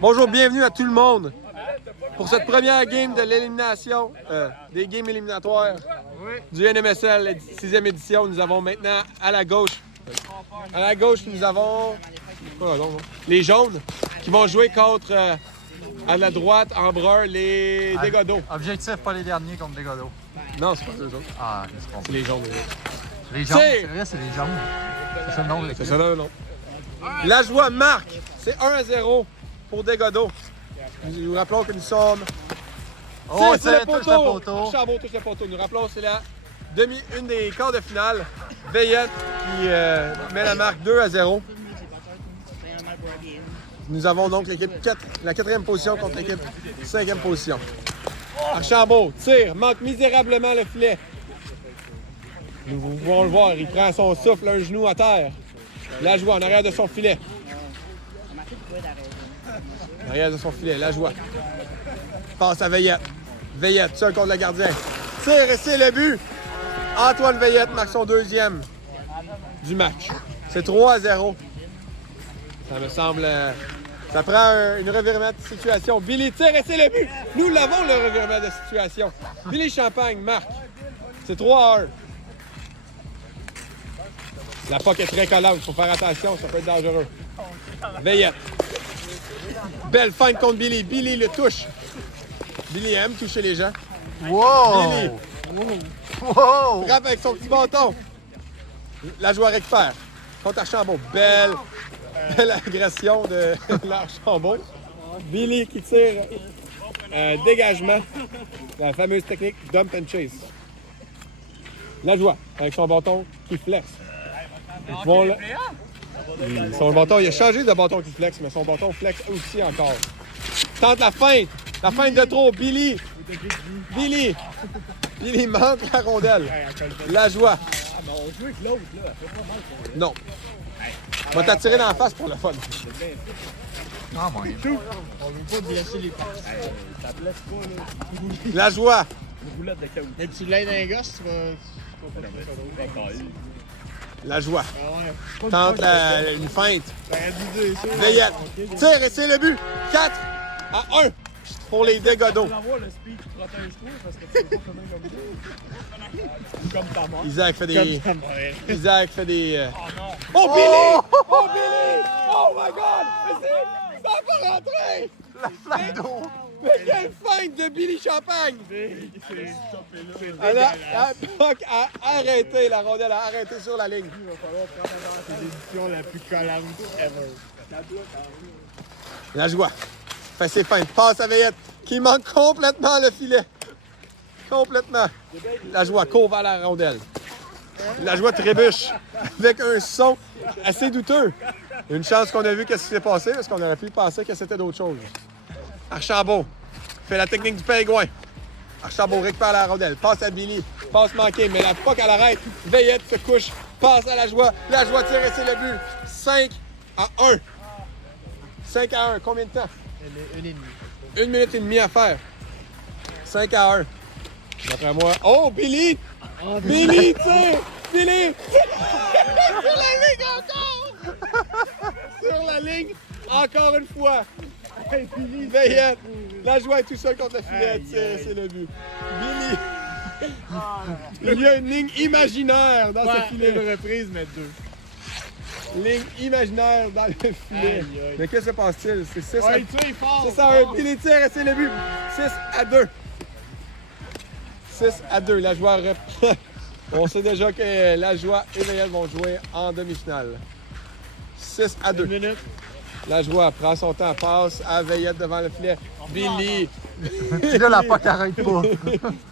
Bonjour, bienvenue à tout le monde pour cette première game de l'élimination, des games éliminatoires du NMSL, 6e édition. Nous avons maintenant à la gauche, nous avons les jaunes qui vont jouer contre, à la droite, en brun, les dégâts d'eau. Objectif, pas les derniers contre dégâts d'eau. Non, c'est pas eux autres. Ah, C'est les jaunes. les jaunes, c'est vrai, c'est les jaunes. C'est ça le nom de C'est l'équipe. ça, non. La joie marque. C'est 1-0 pour dégâts d'eau. Nous rappelons que nous sommes... Oh, c'est le touche le poteau! poteau. Charbon touche le poteau. Nous rappelons, c'est une des quarts de finale. Veillette qui met la marque 2-0. Nous avons donc la 4e position contre l'équipe 5e position. Archambault tire, manque misérablement le filet. Nous pouvons le voir, il prend son souffle, un genou à terre. La joie en arrière de son filet. En arrière de son filet, la joie. Passe à Veillette. Veillette, seul contre le gardien. Tire et c'est le but. Antoine Veillette marque son 2e du match. C'est 3-0. Ça me semble... ça prend une revirement de situation. Billy tire et c'est le but. Nous l'avons, le revirement de situation. Billy Champagne marque. C'est 3-1. La puck est très collante. Il faut faire attention, ça peut être dangereux. Veillette. Belle feinte contre Billy. Billy le touche. Billy aime toucher les gens. Wow! Billy Wow! frappe avec son petit bâton. La joie récupère. Contre Archambault. Belle agression de l'Archambault. Billy qui tire dégagement. La fameuse technique dump and chase. La joie avec son bâton qui flex. Son bâton, il a changé de bâton qui flex, mais son bâton flex aussi encore. Tente la feinte. La feinte de trop. Billy manque la rondelle. La joie. Non. On va t'attirer dans la face pour le fun. Ah, mon Dieu. La joie. Mais tu l'aides un gosse, tu vas. La joie. Tente une feinte. Veillette. Tire et c'est le but. 4-1 pour les dégâts d'eau. Isaac fait des... Oh, Billy! Oh, Billy! Oh, my God! Ça va pas rentrer! La flaque d'eau! Mais quelle feinte de Billy Champagne! La puck a arrêté, la rondelle a arrêté sur la ligne. Il va falloir prendre l'édition la plus collante ever. La joie. Fait ses feintes. Passe à Veillette qui manque complètement le filet. Complètement. La joie court vers la rondelle. La joie trébuche avec un son assez douteux. Une chance qu'on a vu qu'est-ce qui s'est passé parce qu'on aurait pu penser que c'était d'autre chose. Archambault fait la technique du pingouin. Archambault récupère la rondelle. Passe à Billy. Passe manquée, mais la puck à l'arrêt. Veillette se couche. Passe à la joie. La joie tire et c'est le but. 5-1. 5-1. Combien de temps? 1 minute et demie à faire. 5-1. D'après moi. Oh, Billy! Billy, tire! Billy! Sur la ligne encore! Sur la ligne, encore une fois. Veillette. La joie est tout seul contre le filet. C'est le but. Billy. Il y a une ligne imaginaire dans ce filet. Une reprise, mais deux. Ligne imaginaire dans le filet. Aïe. Mais qu'est-ce qui se passe-t-il? C'est 6 à... Il tire fort. 6-1. Billy tire et c'est le but. 6-2. 6-2. La joie reprend. On sait déjà que la joie et Veillette vont jouer en demi-finale. 6-2. 1 minute. La joie prend son temps, passe à Veillette devant le filet. Billy. Puis là, la POC arrête pas.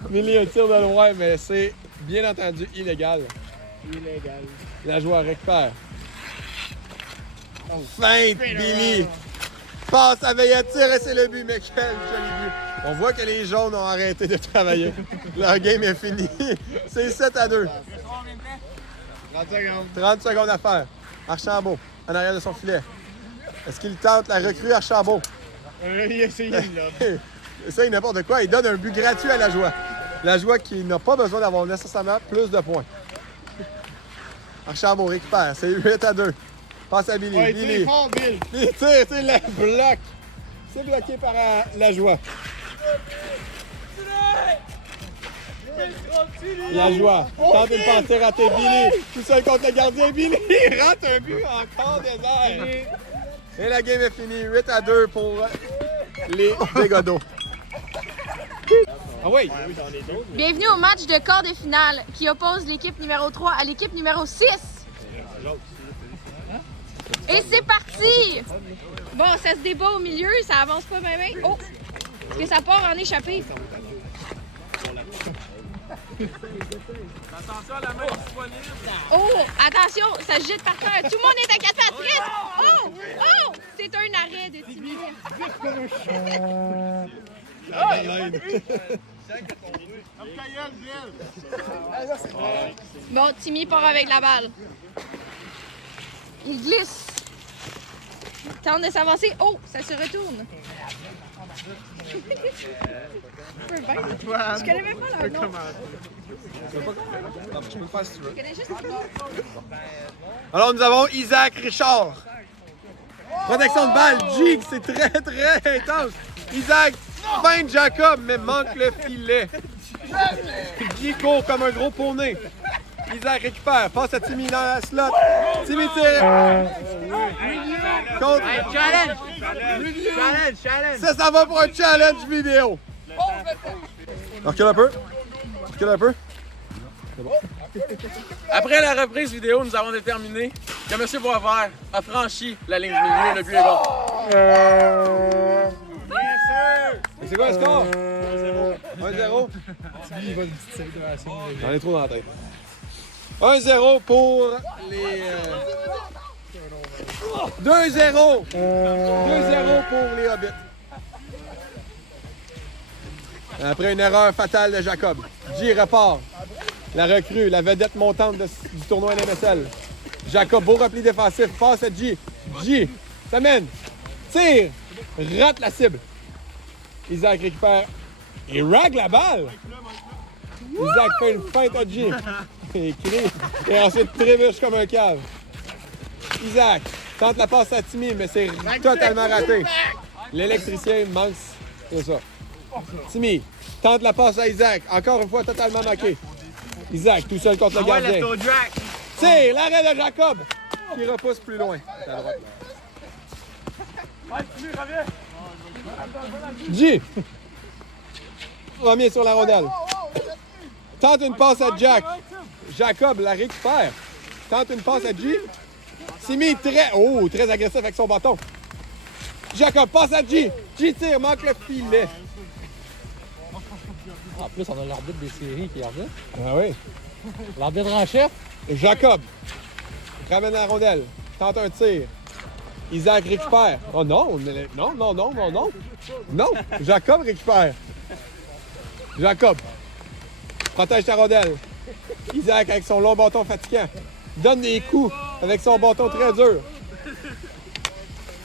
Billy un tir de loin, mais c'est bien entendu illégal. Illégal. La joie récupère. Feinte, Billy. Passe à Veillette, tire et c'est le but. Mais quel joli but. On voit que les jaunes ont arrêté de travailler. Leur game est fini. C'est 7-2. 30 secondes. 30 secondes à faire. Archambault, en arrière de son filet. Est-ce qu'il tente la recrue Archambault? Il a essayé, là. Essaye n'importe quoi. Il donne un but gratuit à la joie. La joie qui n'a pas besoin d'avoir nécessairement plus de points. Archambault récupère. C'est 8-2. Passe à Billy. Ouais, Billy. tire fort, Bill. Billy tire, c'est le bloc. C'est bloqué par la joie. La joie. Tente une pensée ratée. Billy. Tout seul contre le gardien. Billy rate un but encore des airs. Et la game est finie. 8-2 pour les Bégodeaux. Ah oui. Bienvenue au match de quart de finale qui oppose l'équipe numéro 3 à l'équipe numéro 6. Et c'est parti! Bon, ça se débat au milieu, ça avance pas bien. Oh! Est-ce que ça part en échappée? Attention à la main disponible. Oh! Attention, ça se jette par terre. Tout le monde est à 4 patrices! Oh! Oh! C'est un arrêt de Timmy. Bon, Timmy part avec la balle. Il glisse. Tente de s'avancer. Oh, ça se retourne. Je connais même pas leur nom. Tu peux le faire si tu veux. Je connais juste leur nom. Alors, nous avons Isaac Richard. Protection de balle. Jig, c'est très, très intense. Isaac feinte Jacob, mais manque le filet. Jig court comme un gros poney. Isaac récupère. Passe à Timmy dans la slot. Timmy tire. Contre. Challenge! Ça va pour un challenge vidéo. Recule un peu. Recule un peu. Après la reprise vidéo, nous avons déterminé que M. Boisvert a franchi la ligne du milieu. Le but est bon. Et c'est quoi le score? 1-0. Il va une petite célébration. J'en ai trop dans la tête. 1-0 pour les... 2-0. 2-0 pour les Hobbits. Après une erreur fatale de Jacob. J repart. La recrue, la vedette montante du tournoi NMSL. Jacob, beau repli défensif, passe à J. J s'amène. Tire. Rate la cible. Isaac récupère et rag la balle. Isaac fait une feinte à J. Et crie. Et ensuite trébuche comme un cave. Isaac tente la passe à Timmy, mais c'est totalement raté. L'électricien manque. C'est ça. Timmy tente la passe à Isaac. Encore une fois, totalement manqué. Isaac, tout seul contre le gardien. Tire, l'arrêt de Jacob, qui repousse plus loin. C'est à droite. J. Revient sur la rondelle. Tente une passe à Jack. Jacob la récupère. Tente une passe à J. Timmy très agressif avec son bâton. Jacob passe à J. J tire, manque le filet. En plus, on a l'arbitre des séries qui est arbitre. Ah oui. L'arbitre en chef. Jacob ramène la rondelle. Tente un tir. Isaac récupère. Oh non, non. Non, Jacob récupère. Jacob protège ta rondelle. Isaac avec son long bâton fatigant. Donne des coups avec son bâton très dur.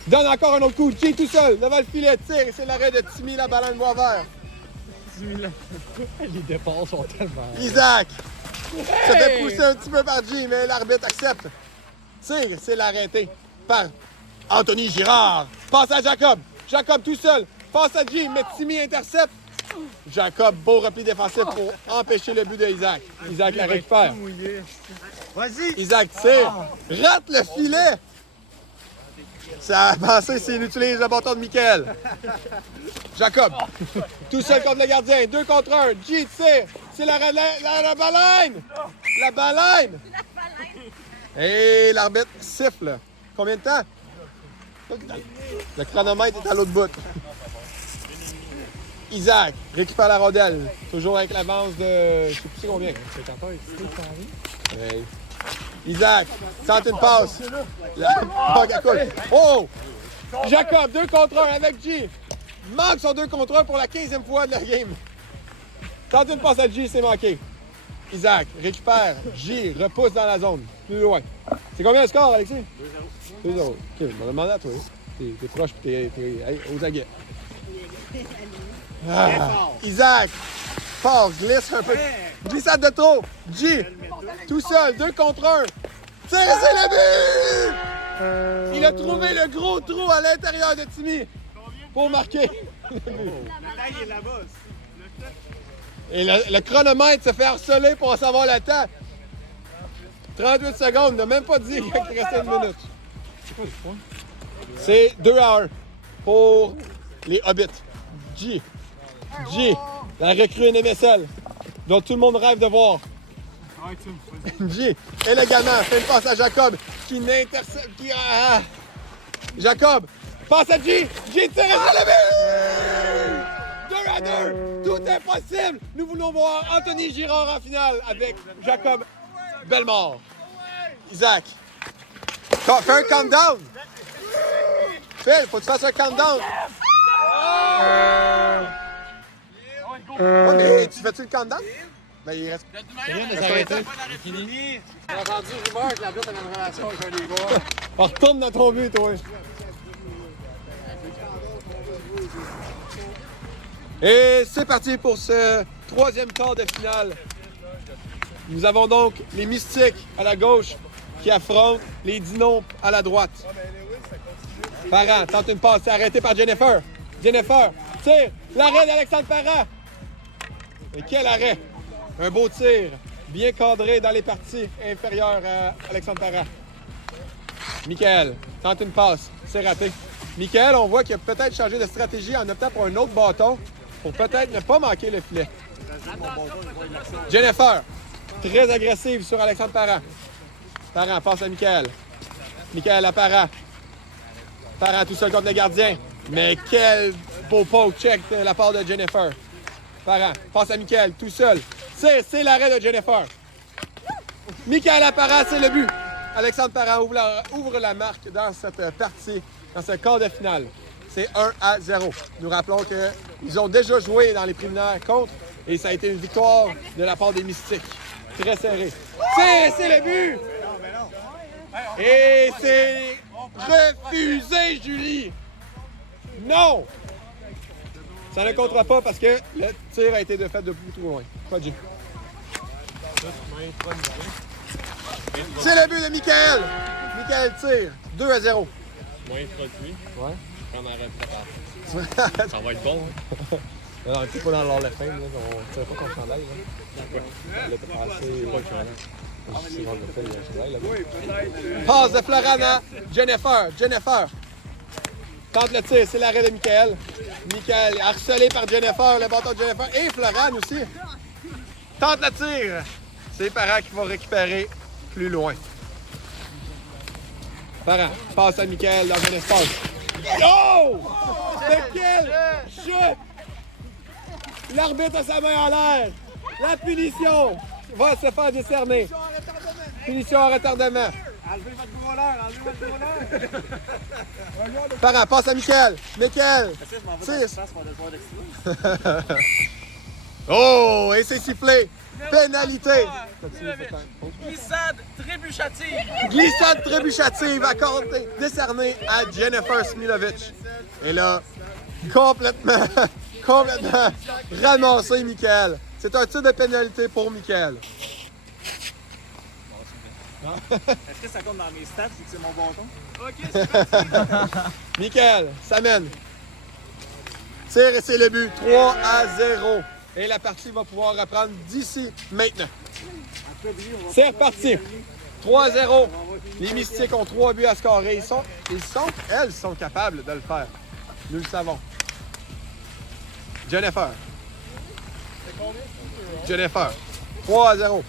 Donne encore un autre coup. J tout seul devant le filet. Tire. C'est l'arrêt de Timmy la ballon de Boisvert. Les départs sont tellement. Isaac se fait pousser un petit peu par J, mais l'arbitre accepte. Tire, c'est l'arrêté par Anthony Girard. Passe à Jacob. Jacob tout seul. Passe à J, mais Timmy intercepte. Jacob, beau repli défensif pour empêcher le but de Isaac. Isaac la récupère. Vas-y. Isaac tire. Rate le filet. Ça a passé s'il utilise le bâton de Michael. Jacob, tout seul contre le gardien. 2 contre 1. J tire. C'est la baleine. La baleine. Et l'arbitre siffle. Combien de temps? Le chronomètre est à l'autre bout. Isaac récupère la rondelle. Toujours avec l'avance de... Je sais plus combien. Hey. Isaac tente une passe. Oh! Jacob, 2 contre 1 avec J. Manque son 2 contre 1 pour la 15e fois de la game. Tente une passe à J, c'est manqué. Isaac récupère. J repousse dans la zone. Plus loin. C'est combien le score, Alexis? 2-0. 2-0. OK, je vais demander à toi. T'es proche et t'es aux aguets. Isaac, fort, glisse un peu. Glissade de trop. J, tout seul, 2 contre 1. Tire, c'est le but! Il a trouvé le gros trou à l'intérieur de Timmy pour marquer. Et le chronomètre se fait harceler pour savoir le temps. 38 secondes, il n'a même pas dit qu'il restait une minute. C'est 2 à 1 pour les Hobbits. G, la recrue NMSL, dont tout le monde rêve de voir. G, élégamment, fait une passe à Jacob, qui n'intercepte... Jacob, passe à G, G tire sur le but! 2 à 2, tout est possible! Nous voulons voir Anthony Girard en finale avec Jacob Bellemare. Isaac, fais un countdown! Phil, faut que tu fasses un countdown! Ouais, mais tu fais-tu le countdown? Ben, il reste... Rien de s'arrêter. C'est fini. J'ai entendu rumeur que la bête avait une relation avec un des gars. On retourne dans ton but, toi. Et c'est parti pour ce troisième quart de finale. Nous avons donc les Mystiques à la gauche qui affrontent les Dinos à la droite. Parent tente une passe, c'est arrêté par Jennifer. Jennifer tire, l'arrêt d'Alexandre Parent. Et quel arrêt! Un beau tir, bien cadré dans les parties inférieures à Alexandre Parent. Michael tente une passe, c'est raté. Michael, on voit qu'il a peut-être changé de stratégie en optant pour un autre bâton pour peut-être ne pas manquer le filet. Jennifer, très agressive sur Alexandre Parent. Parent passe à Michael. Michael à Parent. Parent tout seul contre le gardien. Mais quel beau poke check de la part de Jennifer. Parent passe à Michael tout seul. C'est l'arrêt de Jennifer. Michael à Parent, c'est le but. Alexandre Parent ouvre la marque dans cette partie, dans ce quart de finale. C'est 1 à 0. Nous rappelons qu'ils ont déjà joué dans les préliminaires contre et ça a été une victoire de la part des Mystiques. Très serré. C'est le but! Et c'est refusé, Julie! Non! Ça ne comptera pas parce que le tir a été de fait de beaucoup trop loin. Pas de jeu. C'est le but de Michael! Michael tire. 2 à 0. Moins produit. Ouais. On arrête pas. Ça va être bon. Hein? Non, t'es pas dans l'or la fin, là. On tire pas contre chandail, là. Là, t'as passé. Pas le chandail. C'est dans le fait, il y a un chandail, là. Passe de Florent à Jennifer. Jennifer. Tente le tir, c'est l'arrêt de Michael. Michael harcelé par Jennifer, le bâton de Jennifer. Et Florent aussi. Tente le tir. C'est Parent qui va récupérer plus loin. Parent passe à Michael dans un espace. Oh! De quel chute! L'arbitre a sa main en l'air. La punition va se faire décerner. Punition en retardement. Enlevez votre goaler, Parent passe à Michael. Michael. Oh! Et c'est sifflé. Pénalité. Glissade trébuchative. Glissade trébuchative accordée, décernée à Jennifer Smilovic. Et là, complètement ramassé, Michael. C'est un tir de pénalité pour Michael. Est-ce que ça compte dans mes stats vu que c'est mon bâton? OK, c'est parti. Michael s'amène. Tire et c'est le but. 3 à 0. Et la partie va pouvoir reprendre d'ici maintenant. C'est reparti. 3-0. Les Mystiques ont 3 buts à scorer. Elles sont capables de le faire. Nous le savons. Jennifer. Jennifer. 3-0.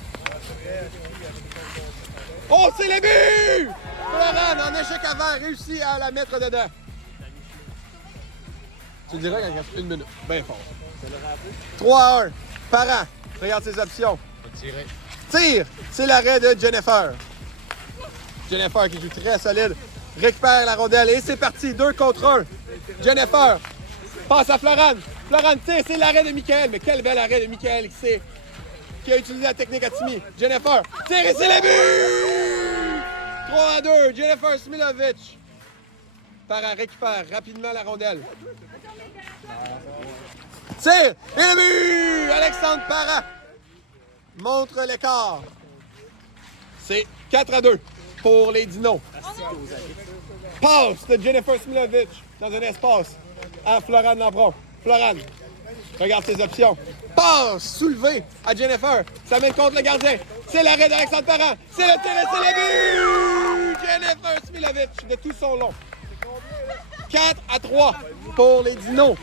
Oh, c'est le but! Florent, en échec avant, réussit à la mettre dedans. Tu dirais qu'il reste 1 minute. Bien fort. 3-1. Parent. Regarde ses options. Tire. C'est l'arrêt de Jennifer. Jennifer qui joue très solide. Récupère la rondelle et c'est parti. 2 contre 1. Jennifer. Passe à Florent. Florent tire. C'est l'arrêt de Michael. Mais quel bel arrêt de Michael qui a utilisé la technique à Timmy. Jennifer. Tire et c'est le but! 3-2. Jennifer Smilovic. Parent récupère rapidement la rondelle. Tire! Et le but! Alexandre Parent montre l'écart. C'est 4-2. pour les Dinos. Passe de Jennifer Smilovic dans un espace à Florane Lampron. Florane, regarde ses options. Passe soulevée à Jennifer. Ça mène contre le gardien. C'est l'arrêt d'Alexandre Parent. C'est le tir, c'est le but! Jennifer Smilovic de tout son long. 4-3 pour les Dinos.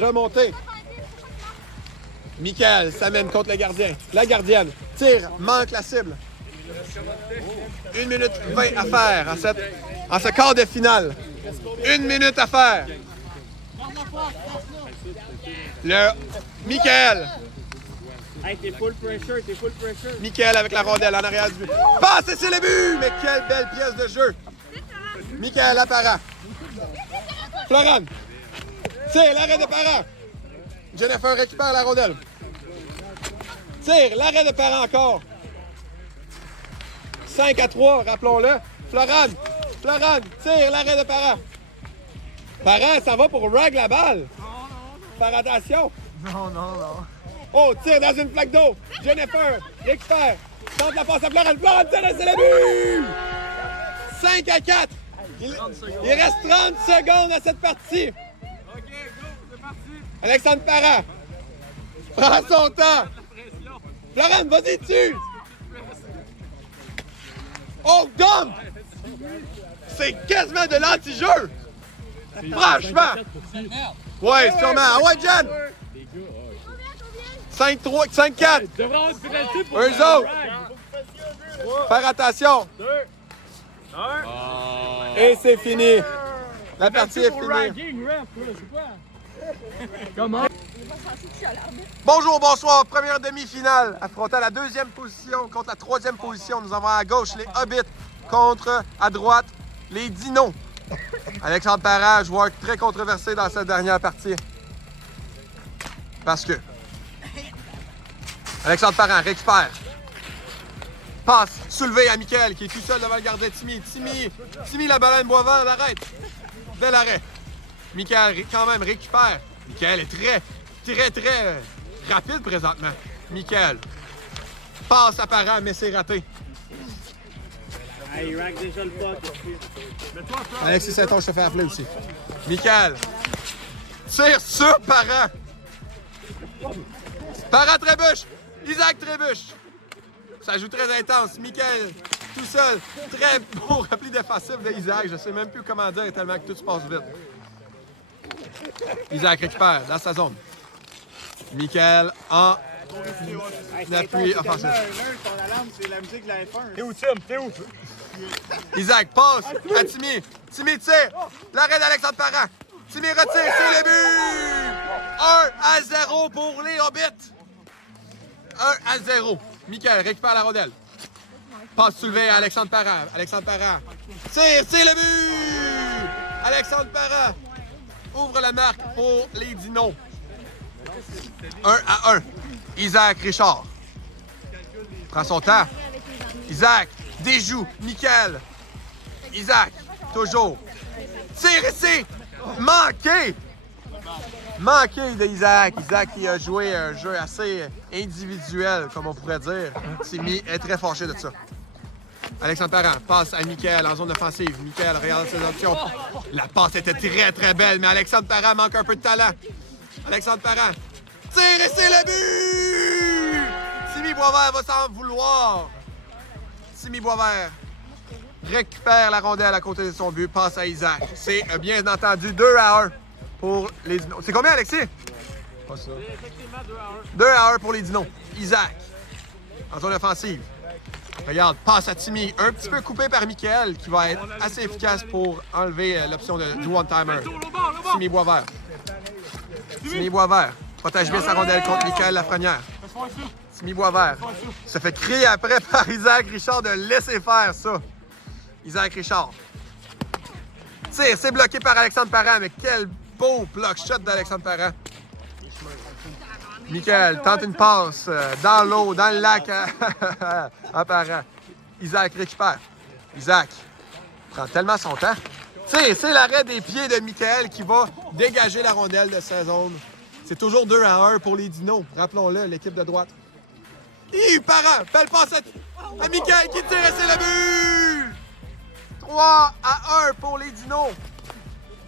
Remontée. Michael s'amène contre le gardien. La gardienne tire, manque la cible. 1 minute 20 à faire en ce quart de finale. 1 minute à faire. Le Michael. Hey, t'es full pressure, t'es full pressure. Michael avec la rondelle en arrière du but. Passe et c'est le but! Mais quelle belle pièce de jeu. Michael à Parent. Florane. Tire, l'arrêt de Parent. Jennifer récupère la rondelle. Tire, l'arrêt de Parent encore. 5-3, rappelons-le. Florane. Florane, tire, l'arrêt de Parent. Parent, ça va pour rag la balle. Faire attention. Non. Oh, tire dans une flaque d'eau. Jennifer récupère. Tente la passe à Florane. Florane, tire, c'est le but! 5-4. Il reste 30 secondes à cette partie. OK, go, c'est parti. Alexandre Parent prend son temps. Florane, vas-y dessus. Oh, dump! C'est quasiment de l'anti-jeu. Franchement. Ouais, sûrement. Ah ouais, Jen. 5-3, 5-4. Eux autres. Faire attention. Et c'est fini. La partie est finie. Bonjour, bonsoir. Première demi-finale. Affrontant la deuxième position contre la troisième position. Nous avons à gauche les Hobbits contre, à droite, les Dinos. Alexandre Parent, joueur très controversé dans cette dernière partie. Parce que Alexandre Parent récupère. Passe soulevé à Michael qui est tout seul devant le gardien Timmy. Timmy la baleine Boisvert l'arrête. Bel arrêt. Michael quand même récupère. Michael est très rapide présentement. Michael passe à Parent, mais c'est raté. Hey, il rack déjà le pot. Alexis Saint-Onge se fait appeler aussi. Michael tire sur Parent. Parent trébuche. Isaac trébuche. Ça joue très intense. Michael, tout seul. Très beau repli défensif de Isaac. Je ne sais même plus comment dire tellement que tout se passe vite. Isaac récupère dans sa zone. Michael en appui offensif. Ton alarme, c'est la musique de la F1. T'es où, Tim? T'es où? Isaac passe à Timmy. Timmy tire. L'arrêt d'Alexandre Parent. Timmy retire. C'est le but! 1-0 pour les Hobbits. 1-0. Michael récupère la rondelle. Passe soulevée à Alexandre Parent. Alexandre Parent. Tire. C'est le but! Alexandre Parent ouvre la marque pour les Dinos. 1-1. Isaac Richard. Prend son temps. Isaac déjoue. Michael. Isaac. Toujours. Tire ici. Manqué. Manqué d'Isaac. Isaac qui a joué un jeu assez individuel, comme on pourrait dire. Timmy est très fâché de ça. Alexandre Parent passe à Michael en zone offensive. Michael regarde ses options. La passe était très belle, mais Alexandre Parent manque un peu de talent. Alexandre Parent tire et c'est le but! Timmy Boisvert va s'en vouloir. Timmy Boisvert récupère la rondelle à côté de son but, passe à Isaac. C'est bien entendu 2-1 pour les Dinos. C'est combien, Alexis? Pas ça. C'est effectivement 2-1 pour les Dinos. Isaac en zone offensive. Regarde, passe à Timmy, un petit peu coupé par Michael, qui va être assez efficace pour enlever l'option du one-timer. Timmy Boisvert. Timmy Boisvert protège bien sa rondelle contre Michael Lafrenière. Timmy Boisvert se fait crier après par Isaac Richard de laisser faire ça. Isaac Richard. Tire, c'est bloqué par Alexandre Parent, mais quel beau block shot d'Alexandre Parent. Michael tente une passe dans l'eau, dans le lac à Parent. Isaac récupère. Isaac prend tellement son temps. C'est l'arrêt des pieds de Michael qui va dégager la rondelle de sa zone. C'est toujours 2-1 pour les Dinos. Rappelons-le, l'équipe de droite. Parent, belle passe à Michael qui tire et c'est le but! 3-1 pour les Dinos.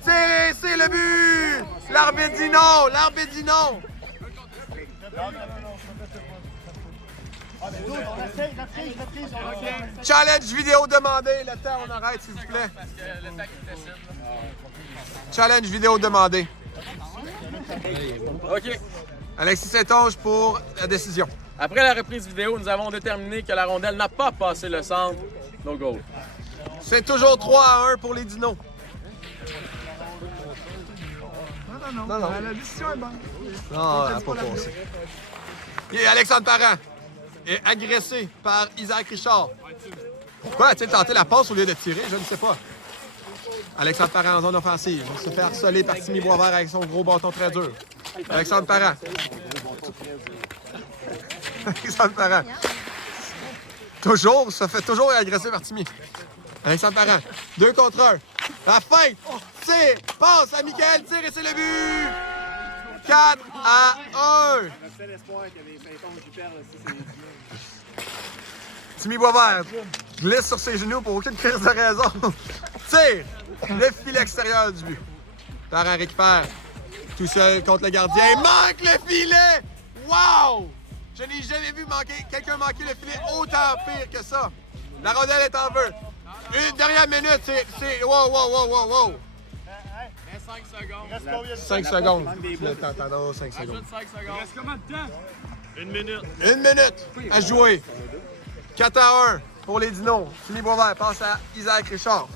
Tirez, c'est le but! L'arbitre dit non! L'arbitre dit non! Challenge vidéo demandé. Le temps, on arrête, s'il vous plaît. Challenge vidéo demandé. OK. Alexis Saint-Onge pour la décision. Après la reprise vidéo, nous avons déterminé que la rondelle n'a pas passé le centre. No goal. C'est toujours 3-1 pour les Dinos. Non. La décision est bonne. Non, elle n'a pas passé. Et Alexandre Parent est agressé par Isaac Richard. Pourquoi a-t-il tenté la passe au lieu de tirer? Je ne sais pas. Alexandre Parent en zone offensive. Il se fait harceler par Timmy Boisvert avec son gros bâton très dur. Alexandre Parent. Alexandre Parent. Se fait toujours agresser par Timmy. Alexandre Parent. 2 contre 1. La feinte. Tire. Passe à Michael. Tire et c'est le but. 4-1. Le seul espoir qu'il y avait Saint-Onge qui perd, c'est Timmy Boisvert glisse sur ses genoux pour aucune crise de raison. Tire. Le filet extérieur du but. Parent récupère. Tout seul contre le gardien. Manque le filet. Wow! Je n'ai jamais vu quelqu'un manquer le filet autant pire que ça. La rondelle est en vœu. Une dernière minute, c'est... Wow! 5 secondes. Reste combien de 5 secondes. 5 secondes. Ajoute 5 secondes. Reste combien de temps? Une minute. 1 minute à jouer. 4-1 pour les Dinos. Timmy Boisvert passe à Isaac Richard.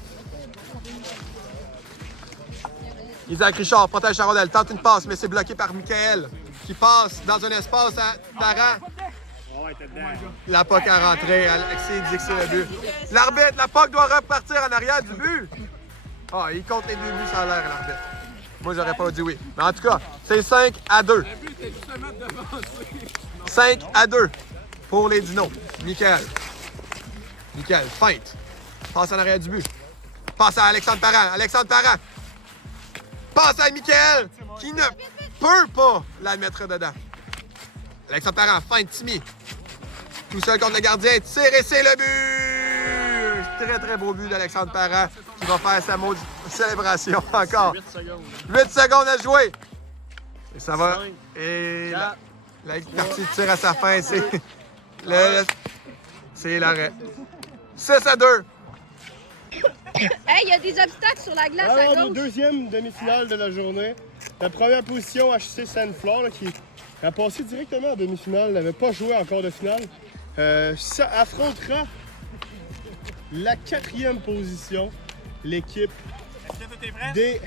Isaac Richard protège la rondelle, tente une passe, mais c'est bloqué par Michael qui passe dans un espace à Parent. Ouais, t'es dedans. La POC a rentré. Alexis dit que c'est le but. L'arbitre, la POC doit repartir en arrière du but. Ah, il compte les 2 buts sans l'air, l'arbitre. Moi, j'aurais pas dit oui. Mais en tout cas, c'est 5-2. 5-2 pour les Dinos. Michael, feinte. Passe en arrière du but. Passe à Alexandre Parent. Alexandre Parent. Passe à Michael, qui ne peut pas la mettre dedans. Alexandre Parent, feinte Timmy. Tout seul contre le gardien. Tire et c'est le but! Très, très beau but d'Alexandre Parent qui va faire sa maudite célébration encore. 8 secondes à jouer. Et ça va. Et la partie tire à sa fin. C'est l'arrêt. 6-2. Hey, il y a des obstacles sur la glace à Alors, gauche. nos deuxième demi-finale de la journée. La première position, HC Sainte-Flore, là, qui a passé directement en demi-finale, n'avait pas joué encore de finale. Ça affrontera la 4e position, l'équipe des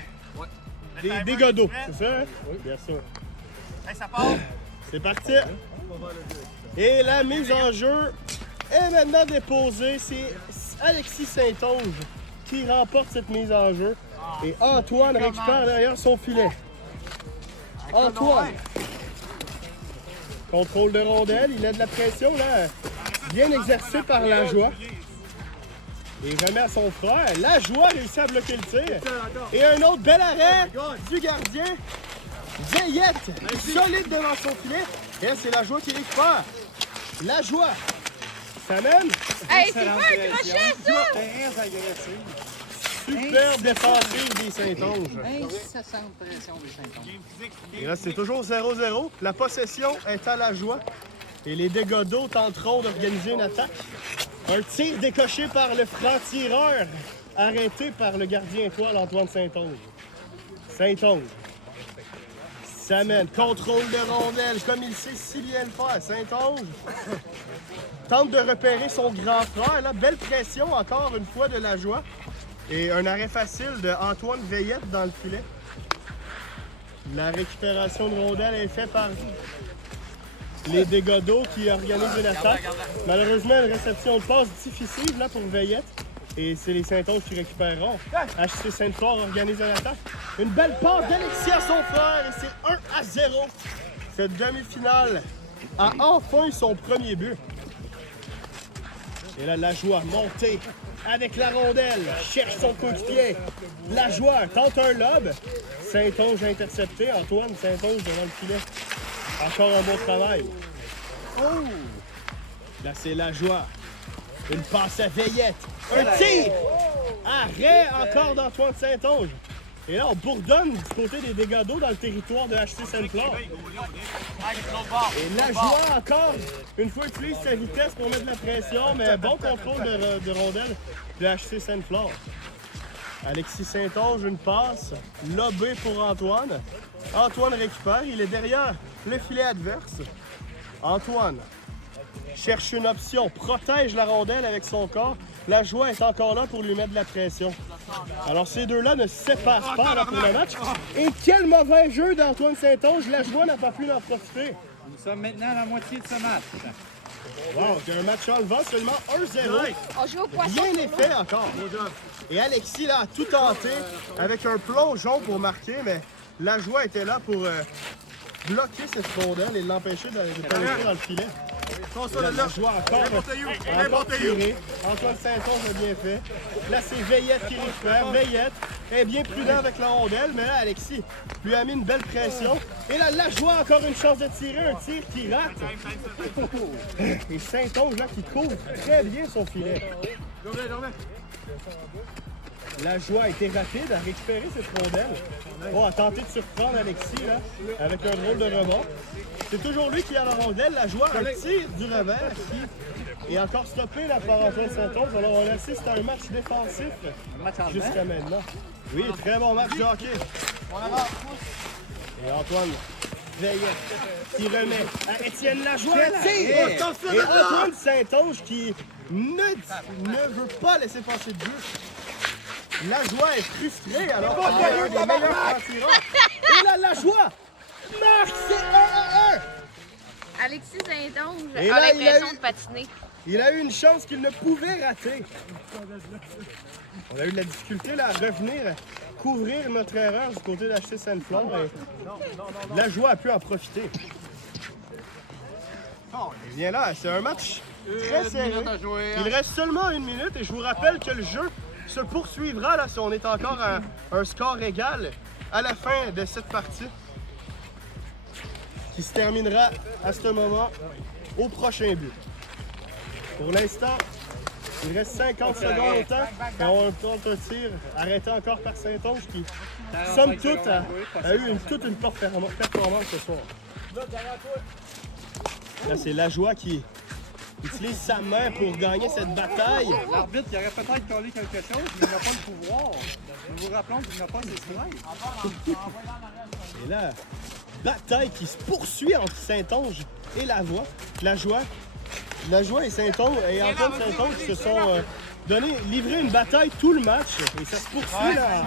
Godot. C'est ça, hein? Oui, bien sûr. Ça part. C'est parti. Et la mise en jeu est maintenant déposée. C'est Alexis Saint-Onge qui remporte cette mise en jeu. Et Antoine récupère derrière son filet. Antoine. Contrôle de rondelle. Il a de la pression là. Bien exercé par Lajoie. Et remet à son frère. Lajoie réussit à bloquer le tir. Et un autre bel arrêt du gardien. Veillette. Solide devant son filet. Et là, c'est Lajoie qui récupère. Lajoie. Ça mène. Hey, c'est pas un crochet, ça! Superbe défensive des Saint-Onge. Incessante pression des Saint-Onge. Et là, c'est toujours 0-0. La possession est à Lajoie. Et les dégâts d'eau tenteront d'organiser une attaque. Un tir décoché par le franc-tireur, arrêté par le gardien étoile Antoine Saint-Onge. Saint-Onge. Ça mène. Contrôle de rondelle, comme il sait si bien le faire. Saint-Onge tente de repérer son grand frère. Là, belle pression encore une fois de Lajoie. Et un arrêt facile de Antoine Veillette dans le filet. La récupération de rondelle est faite par les dégâts d'eau qui organisent une attaque. Malheureusement, une réception de passe difficile là, pour Veillette. Et c'est les Saint-Onge qui récupéreront. HC Sainte-Flore organise une attaque. Une belle passe d'Alexis à son frère et c'est 1-0. Cette demi-finale a enfin son premier but. Et là, Lajoie montée avec la rondelle, cherche son coéquipier. Lajoie tente un lob. Saint-Onge intercepté. Antoine Saint-Onge devant le filet. Encore un bon travail. Oh! Là, c'est Lajoie. Une passe à Veillette. Un tir! Arrêt encore d'Antoine Saint-Onge. Et là, on bourdonne du côté des dégâts d'eau dans le territoire de HC Sainte-Flore. Et la joie encore, une fois utilise sa vitesse pour mettre de la pression, mais bon contrôle de rondelle de HC Sainte-Flore. Alexis Saint-Onge, une passe, lobé pour Antoine. Antoine récupère, il est derrière le filet adverse. Antoine cherche une option, protège la rondelle avec son corps. La joie est encore là pour lui mettre de la pression. Alors ces deux-là ne se séparent pas là, pour le match. Et quel mauvais jeu d'Antoine Saint-Onge, la joie n'a pas pu en profiter. Nous sommes maintenant à la moitié de ce match. Wow, c'est un match enlevant, seulement 1-0. On joue au poisson. Rien n'est fait encore. Et Alexis là, a tout tenté avec un plongeon pour marquer, mais la joie était là pour bloquer cette rondelle et l'empêcher de pénétrer dans le filet. La joie encore tiré. Antoine Saint-Onge a bien fait. Là, c'est Veillette qui récupère. Veillette est bien prudent avec la rondelle, mais là, Alexis lui a mis une belle pression. Et là, la joie a encore une chance de tirer. Un tir qui rate. Et Saint-Onge, là, qui couvre très bien son filet. La joie a été rapide à récupérer cette rondelle. Bon, a tenté de surprendre Alexis, là, avec un drôle de rebond. C'est toujours lui qui a la rondelle. La joie a un tir du revers qui est encore stoppé là, par Antoine Saint-Onge. Alors, on assiste à un match défensif jusqu'à maintenant. Oui, très bon match de hockey. Et Antoine Veillette qui remet à Étienne Lajoie. Et Antoine Saint-Onge qui ne veut pas laisser passer de jeu. La joie est frustrée alors qu'on a un des meilleurs francs-tireurs. Et là, la joie marque, c'est 1-1-1. Alexis Saint-Onge Et a là, l'impression de patiner. Il a eu une chance qu'il ne pouvait rater. On a eu de la difficulté là, à revenir couvrir notre erreur du côté d'HC Sainte-Flore. La joie a pu en profiter. Et bien là, c'est un match très serré. Il reste seulement 1 minute et je vous rappelle que le jeu se poursuivra là, si on est encore à un score égal à la fin de cette partie qui se terminera à ce moment au prochain but. Pour l'instant, il reste 50 secondes au temps et on tente un tir arrêté encore par Saint-Onge qui, somme toute, a eu toute une performance ce soir. Là, c'est Lajoie qui utilise sa main pour gagner cette bataille. L'arbitre qui aurait peut-être collé quelque chose, mais il n'a pas le pouvoir. Nous vous rappelons qu'il n'a pas ses strikes. Et là, bataille qui se poursuit entre Saint-Onge et Lajoie. Lajoie et Saint-Onge et Antoine Saint-Onge se sont livré une bataille tout le match. Et ça se poursuit là,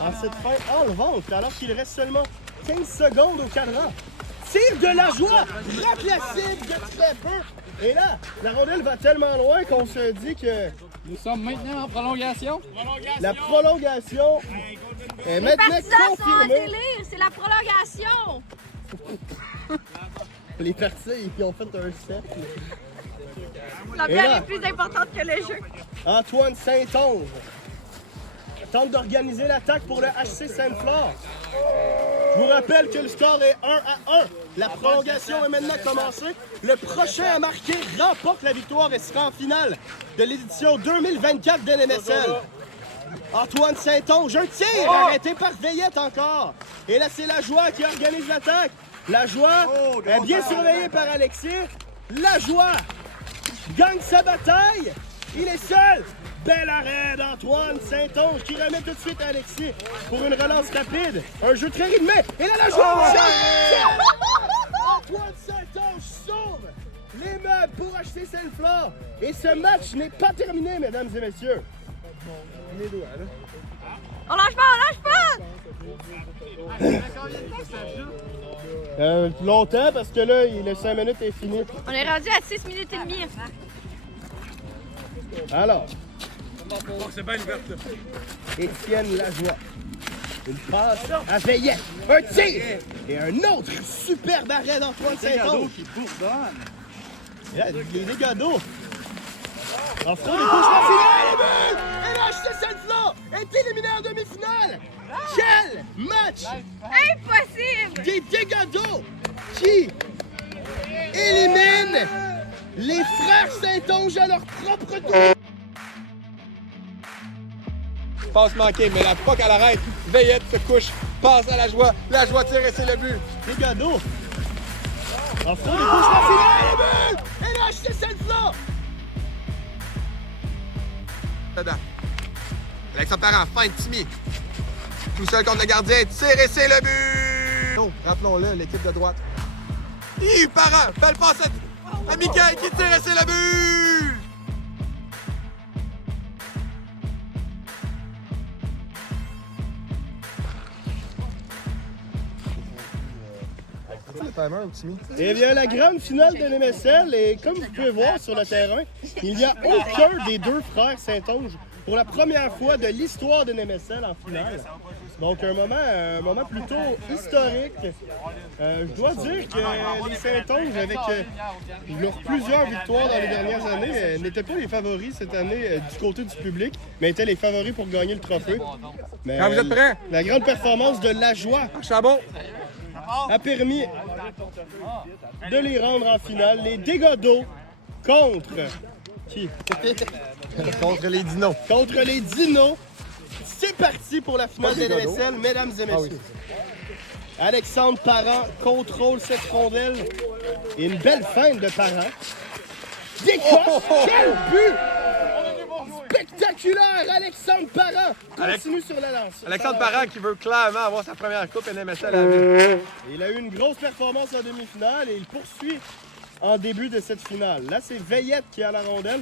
en cette fin enlevante, alors qu'il reste seulement 15 secondes au cadran. Tire de Lajoie, rate la cible de très peu. Et là, la rondelle va tellement loin qu'on se dit que Nous sommes maintenant en prolongation. la prolongation est maintenant Partisans sont en confirmée. délire, c'est la prolongation. Les partis, ils ont fait un cercle. La Et bière là- est plus importante que le jeu. Antoine Saint-Onge tente d'organiser l'attaque pour le HC Sainte-Flore. Je vous rappelle que le score est 1-1. La prolongation est maintenant commencée. Le prochain à marquer remporte la victoire et sera en finale de l'édition 2024 de l'MSL. Antoine Saint-Onge, un tir arrêté par Veillette encore. Et là, c'est Lajoie qui organise l'attaque. Lajoie est bien surveillé par Alexis. Lajoie gagne sa bataille. Il est seul. Bel arrêt d'Antoine Saint-Onge qui remet tout de suite à Alexis pour une relance rapide. Un jeu très rythmé. Et là, Lajoie Antoine Saint-Onge sauve les meubles pour HC Sainte-Flore. Et ce match n'est pas terminé, mesdames et messieurs. On lâche pas, on lâche pas! Longtemps parce que là, le 5 minutes est fini. On est rendu à 6 minutes et demie. Alors, C'est bien ouvert, là. Étienne Lajoie. Une passe à Veillette. Un tir! Et un autre superbe arrêt d'Antoine Saint-Onge. Qui bourdonne. Et là, les dégâts d'eau. En front des touches finale, les buts! Et le HC Sainte-Flore est éliminé en demi-finale! Quel match! Impossible! Des dégâts d'eau qui éliminent les frères Saint-Onge à leur propre tour! Passe manquée, mais la puck à l'arrête. Veillette se couche, passe à la joie tire et c'est le but. Dégado. En fond, il touche la finale. Et là, c'est celle-là. Dedans. Alexandre Parent, feinte, Timmy. Tout seul contre le gardien, tire et c'est le but! Oh, rappelons-le, l'équipe de droite. Parent, belle passe à Michael qui tire et c'est le but! Eh bien, la grande finale de l'MSL, et comme vous pouvez voir sur le terrain, il n'y a aucun des deux frères Saint-Onge pour la première fois de l'histoire de l'MSL en finale. Donc, un moment plutôt historique. Je dois dire que les Saint-Onge, avec leurs plusieurs victoires dans les dernières années, n'étaient pas les favoris cette année du côté du public, mais étaient les favoris pour gagner le trophée. Mais, Quand vous êtes prêts? La grande performance de La Joie Chabot! a permis de les rendre en finale. Les dégâts d'eau contre qui? Contre les dinos. Contre les Dinos. C'est parti pour la finale de l'MSL, mesdames et messieurs. Alexandre Parent contrôle cette rondelle. Et une belle feinte de Parent. Décoche! Quel but! Spectaculaire! Alexandre Parent continue sur la lance. Alexandre Parent qui veut clairement avoir sa première coupe NMSL à la vie. Il a eu une grosse performance en demi-finale et il poursuit en début de cette finale. Là, c'est Veillette qui a la rondelle.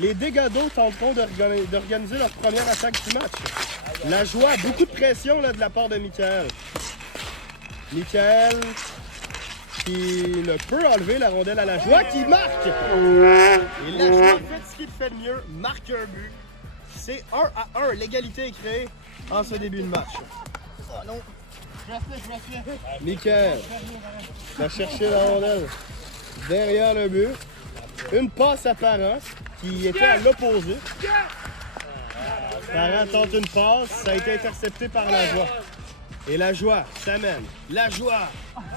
Les dégâts d'eau tenteront d'organiser leur première attaque du match. La Joie, beaucoup de pression là, de la part de Michael. Michael qui ne peut enlever la rondelle à La Joie, qui marque! Et La Joie fait ce qu'il fait de mieux, marque un but. C'est 1-1. L'égalité est créée en ce début de match. Oh non! Michael va chercher la rondelle derrière le but. Une passe à Parent qui était à l'opposé. Parent tente une passe, ça a été intercepté par La Joie. Et La Joie s'amène. La Joie!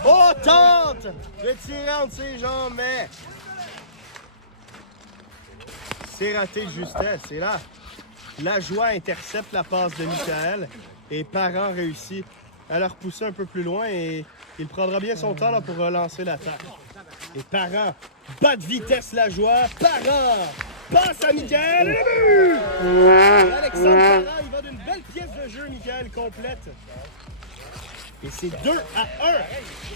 Oh, tente de tirer entre ses jambes, mais c'est raté de justesse. Et là, La Joie intercepte la passe de Michael et Parent réussit à la repousser un peu plus loin et il prendra bien son temps là, pour relancer l'attaque. Et Parent, bas de vitesse La Joie. Parent passe à Michael. Le but! Alexandre Parent, il va d'une belle pièce de jeu, Michael, complète. Et c'est 2-1.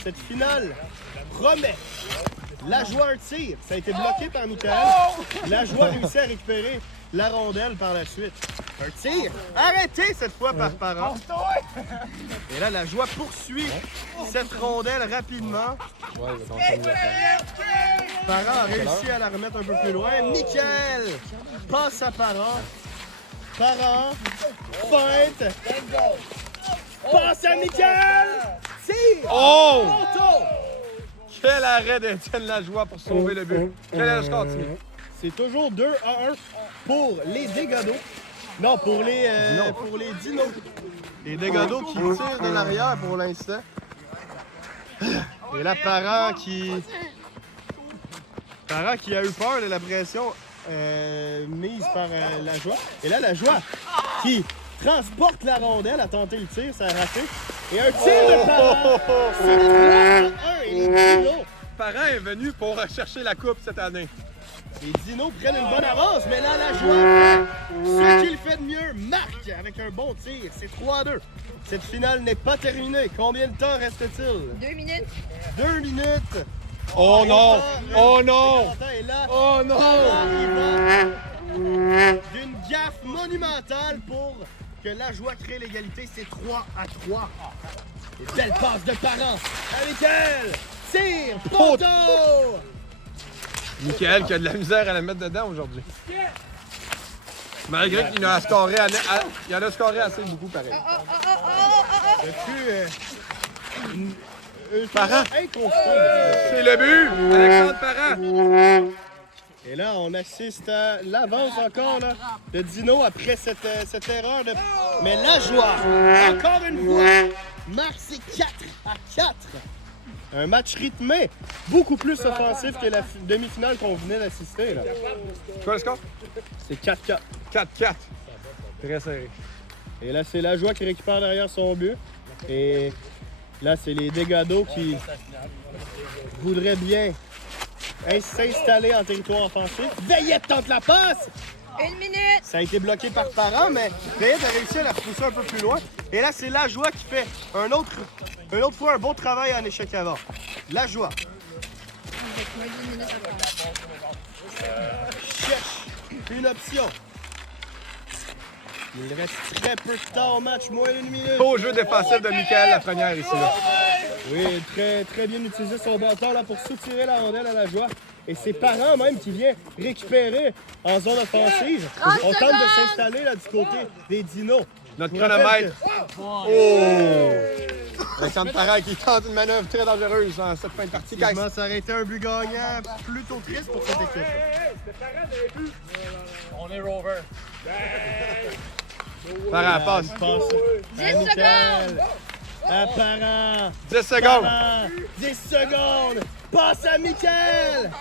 Cette finale promet. La Joie un tir. Ça a été bloqué par Michael. La Joie réussit à récupérer la rondelle par la suite. Un tir arrêté cette fois par Parent. Et là, La Joie poursuit cette rondelle rapidement. Parent a réussi à la remettre un peu plus loin. Michael passe à Parent. Parent feinte. Passe à Michael! Tire! Oh! Poteau! Quel arrêt d'Étienne Lajoie pour sauver le but. Quel est le score, Timmy? C'est toujours 2-1 pour les dégâts d'eau. Non, pour les Dinos. Les dégâts d'eau qui tirent de l'arrière pour l'instant. Et là, Parent qui a eu peur de la pression mise par La Joie. Et là, La Joie qui transporte la rondelle, a tenté le tir, ça a raté. Et un tir de Parent. C'est 3-1 et les Dinos. Parent est venu pour chercher la coupe cette année. Les Dinos prennent une bonne avance, mais là, La Joie fait ce qu'il fait de mieux, marque avec un bon tir. C'est 3-2. Cette finale n'est pas terminée. Combien de temps reste-t-il? 2 minutes. 2 minutes. Oh non! Oh non! Et là, Oh non! Parent, il va d'une gaffe monumentale pour que La Joie crée l'égalité. C'est 3-3. Et belle passe de Parent. Avec elle, tire, poteau! Michael qui a de la misère à la mettre dedans aujourd'hui. Malgré qu'il en a scoré, il en a scoré assez beaucoup pareil. Parent! C'est le but! Alexandre Parent! Et là, on assiste à l'avance encore là, de Dino après cette erreur de... Mais La Joie, encore une fois, marque c'est 4-4. Un match rythmé, beaucoup plus offensif que la demi-finale qu'on venait d'assister. Là. C'est quoi le score? C'est 4-4. 4-4. Très serré. Et là, c'est la joie qui récupère derrière son but. Et là, c'est les dégâts d'eau qui voudraient bien s'installer en territoire offensif. Veillette tente la passe! 1 minute. Ça a été bloqué par Parent, mais Veillette a réussi à la repousser un peu plus loin. Et là, c'est la joie qui fait une autre fois un bon travail en échec avant. La joie cherche une option. Il reste très peu de temps au match, moins d'une minute. Beau jeu défensif de Michael la première ici. Là. Oui, très bien utilisé son bâton là, pour soutirer la rondelle à la joie. Et c'est Parent même qui vient récupérer en zone offensive. 30 On tente de secondes. s'installer là du côté des Dinos. Notre Je vous rappelle chronomètre. Oh! Alexandre Parent qui tente une manœuvre très dangereuse dans cette fin de partie. que effectivement, ça aurait été un but gagnant plutôt triste pour cette équipe. On est rover. Parent passe. Passe 10 à Michael. secondes. À Parent. 10 secondes. Parent. 10 secondes. Passe à Michael.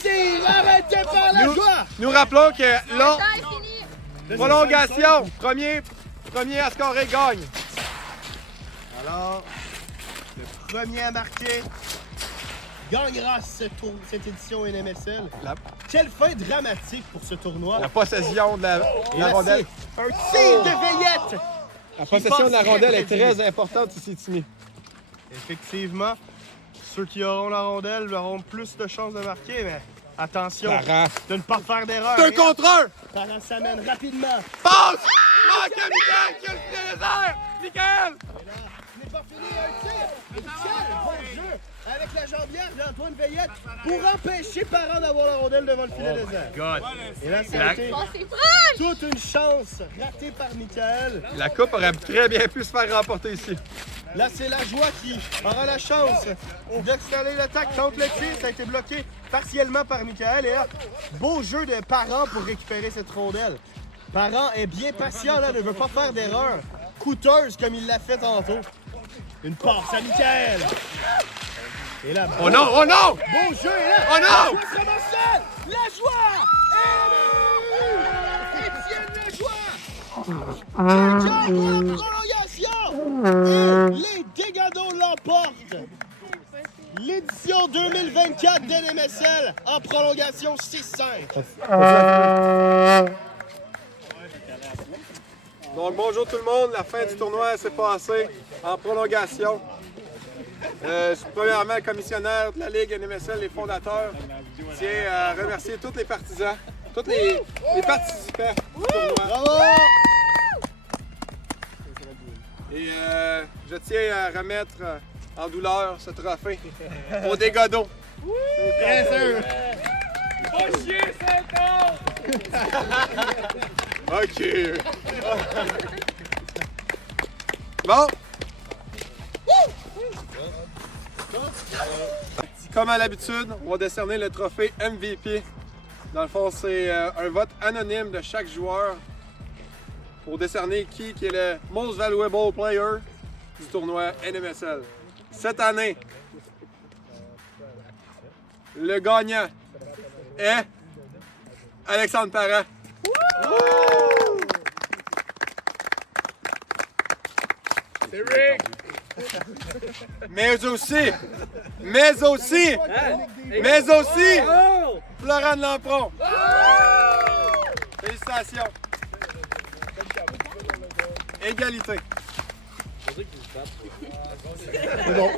Tir arrêté par la joie. Nous rappelons que là, Temps est fini. prolongation, premier à scorer gagne. Alors, le premier à marquer gagnera cette édition NMSL. La- Quelle fin dramatique pour ce tournoi. La possession de la Et là, rondelle. c'est un tir de Veillette. La possession de la rondelle est très importante ici, Timmy. Effectivement, ceux qui auront la rondelle auront plus de chances de marquer, mais attention Parent. de ne pas faire d'erreur. C'est un contre un! Parent s'amène rapidement. Passe! Manque à Michael qui a le filet désert! Michael! Ce n'est pas fini, un tir. Et Michel, bon jeu avec la jambière d'Antoine Veillette pour empêcher Parent d'avoir la rondelle devant le filet désert. Et là, ça a été Oh, c'est proche. toute une chance ratée par Michael. La coupe aurait très bien pu se faire remporter ici. Là, c'est la joie qui aura la chance d'installer l'attaque contre le tir. Ça a été bloqué partiellement par Michael. Et là, beau jeu de Parent pour récupérer cette rondelle. Parent est bien patient, là, ne veut pas faire d'erreur coûteuse comme il l'a fait tantôt. Une passe à Michael. Et là, Oh non! Oh non! beau jeu. Et là, Oh non! la joie se ramasse seule. La joie! Et Étienne Lajoie! Marqueur pour la prolongation! Et les dégâts d'eau l'emportent! L'édition 2024 d'NMSL en prolongation 6-5. Donc bonjour tout le monde, la fin du tournoi s'est passée en prolongation. Je suis premièrement le commissionnaire de la Ligue NMSL, les fondateurs. Je tiens à remercier tous les partisans, tous les participants du tournoi. Bravo! Et je tiens à remettre en douleur ce trophée aux dégâts d'eau. Bien sûr! Va chier, Saint-Anne! OK. Bon. Comme à l'habitude, on va décerner le trophée MVP. Dans le fond, c'est un vote anonyme de chaque joueur pour décerner qui est le most valuable player du tournoi NMSL. Cette année, le gagnant est Alexandre Parent. C'est Rick! Mais aussi, Florent de Lampron. Félicitations. Égalité. C'est bon.